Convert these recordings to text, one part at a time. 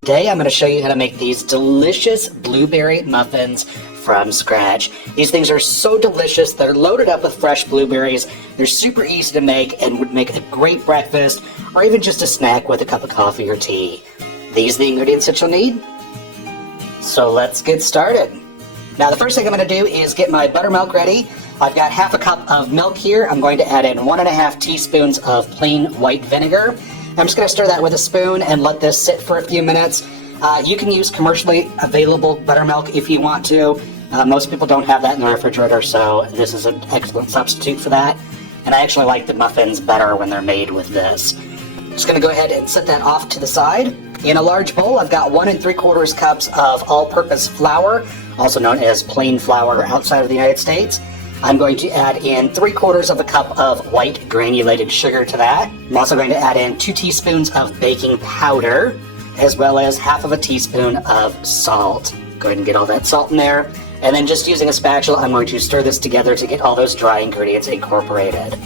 Today I'm going to show you how to make these delicious blueberry muffins from scratch. These things are so delicious. They're loaded up with fresh blueberries. They're super easy to make and would make a great breakfast or even just a snack with a cup of coffee or tea. These are the ingredients that you'll need. So let's get started. Now the first thing I'm going to do is get my buttermilk ready. I've got half a cup of milk here. I'm going to add in 1.5 teaspoons of plain white vinegar. I'm just going to stir that with a spoon and let this sit for a few minutes. You can use commercially available buttermilk if you want to. Most people don't have that in the refrigerator, so this is an excellent substitute for that. And I actually like the muffins better when they're made with this. Just going to go ahead and set that off to the side. In a large bowl, I've got 1 3/4 cups of all-purpose flour, also known as plain flour outside of the United States. I'm going to add in 3/4 cup of white granulated sugar to that. I'm also going to add in 2 teaspoons of baking powder, as well as half of a teaspoon of salt. Go ahead and get all that salt in there. And then just using a spatula, I'm going to stir this together to get all those dry ingredients incorporated.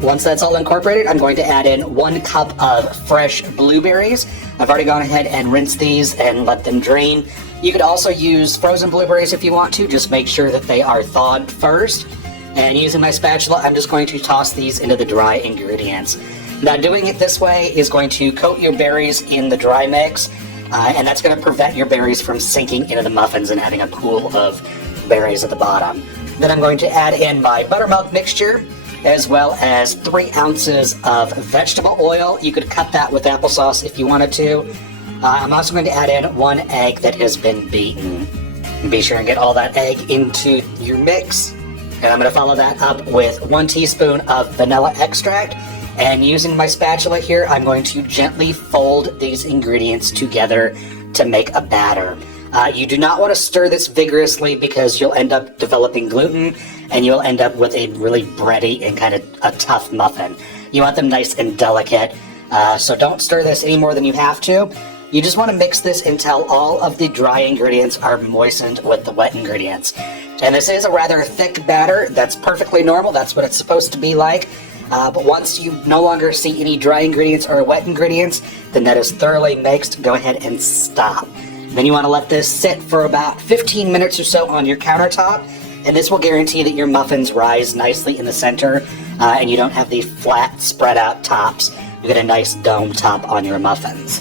Once that's all incorporated, I'm going to add in 1 cup of fresh blueberries. I've already gone ahead and rinsed these and let them drain. You could also use frozen blueberries if you want to. Just make sure that they are thawed first. And using my spatula, I'm just going to toss these into the dry ingredients. Now doing it this way is going to coat your berries in the dry mix, and that's going to prevent your berries from sinking into the muffins and having a pool of berries at the bottom. Then I'm going to add in my buttermilk mixture, as well as 3 ounces of vegetable oil. You could cut that with applesauce if you wanted to. I'm also going to add in 1 egg that has been beaten. Be sure and get all that egg into your mix. And I'm going to follow that up with 1 teaspoon of vanilla extract. And using my spatula here, I'm going to gently fold these ingredients together to make a batter. You do not want to stir this vigorously because you'll end up developing gluten and you'll end up with a really bready and kind of a tough muffin. You want them nice and delicate, so don't stir this any more than you have to. You just want to mix this until all of the dry ingredients are moistened with the wet ingredients. And this is a rather thick batter. That's perfectly normal. That's what it's supposed to be like. But once you no longer see any dry ingredients or wet ingredients, then that is thoroughly mixed. Go ahead and stop. Then you want to let this sit for about 15 minutes or so on your countertop, and this will guarantee that your muffins rise nicely in the center and you don't have the flat spread out tops. You get a nice dome top on your muffins.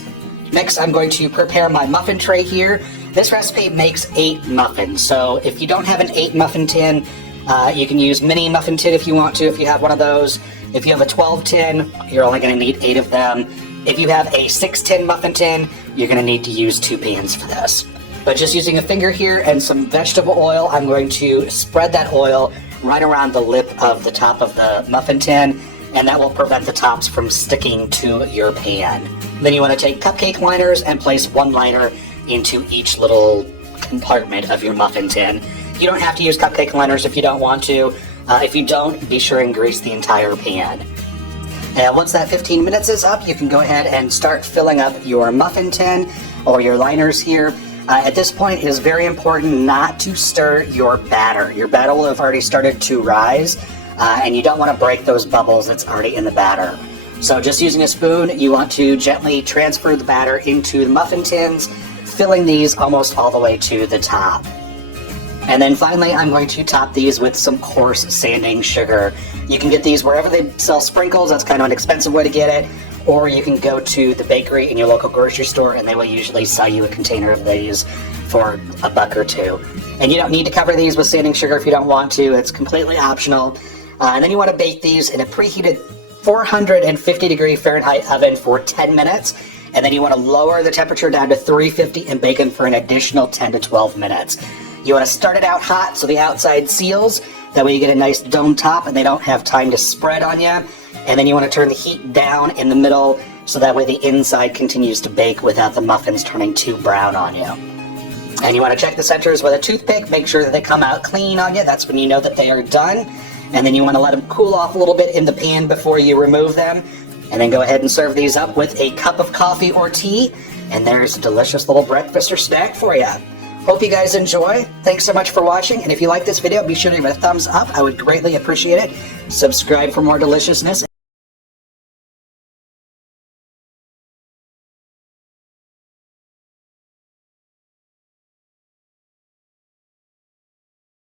Next, I'm going to prepare my muffin tray here. This recipe makes 8 muffins, so if you don't have an 8 muffin tin, you can use mini muffin tin if you want to, if you have one of those. If you have a 12 tin, you're only going to need 8 of them. If you have a 6-tin muffin tin, you're going to need to use 2 pans for this. But just using a finger here and some vegetable oil, I'm going to spread that oil right around the lip of the top of the muffin tin, and that will prevent the tops from sticking to your pan. Then you want to take cupcake liners and place 1 liner into each little compartment of your muffin tin. You don't have to use cupcake liners if you don't want to. If you don't, be sure and grease the entire pan. And once that 15 minutes is up, you can go ahead and start filling up your muffin tin or your liners here. At this point, it is very important not to stir your batter. Your batter will have already started to rise, and you don't want to break those bubbles that's already in the batter. So just using a spoon, you want to gently transfer the batter into the muffin tins, filling these almost all the way to the top. And then finally, I'm going to top these with some coarse sanding sugar. You can get these wherever they sell sprinkles. That's kind of an expensive way to get it. Or you can go to the bakery in your local grocery store, and they will usually sell you a container of these for $1 or $2. And you don't need to cover these with sanding sugar if you don't want to. It's completely optional. And then you want to bake these in a preheated 450-degree Fahrenheit oven for 10 minutes. And then you want to lower the temperature down to 350 and bake them for an additional 10 to 12 minutes. You want to start it out hot so the outside seals. That way you get a nice dome top and they don't have time to spread on you. And then you want to turn the heat down in the middle so that way the inside continues to bake without the muffins turning too brown on you. And you want to check the centers with a toothpick. Make sure that they come out clean on you. That's when you know that they are done. And then you want to let them cool off a little bit in the pan before you remove them. And then go ahead and serve these up with a cup of coffee or tea. And there's a delicious little breakfast or snack for you. Hope you guys enjoy. Thanks so much for watching. And if you like this video, be sure to give it a thumbs up. I would greatly appreciate it. Subscribe for more deliciousness.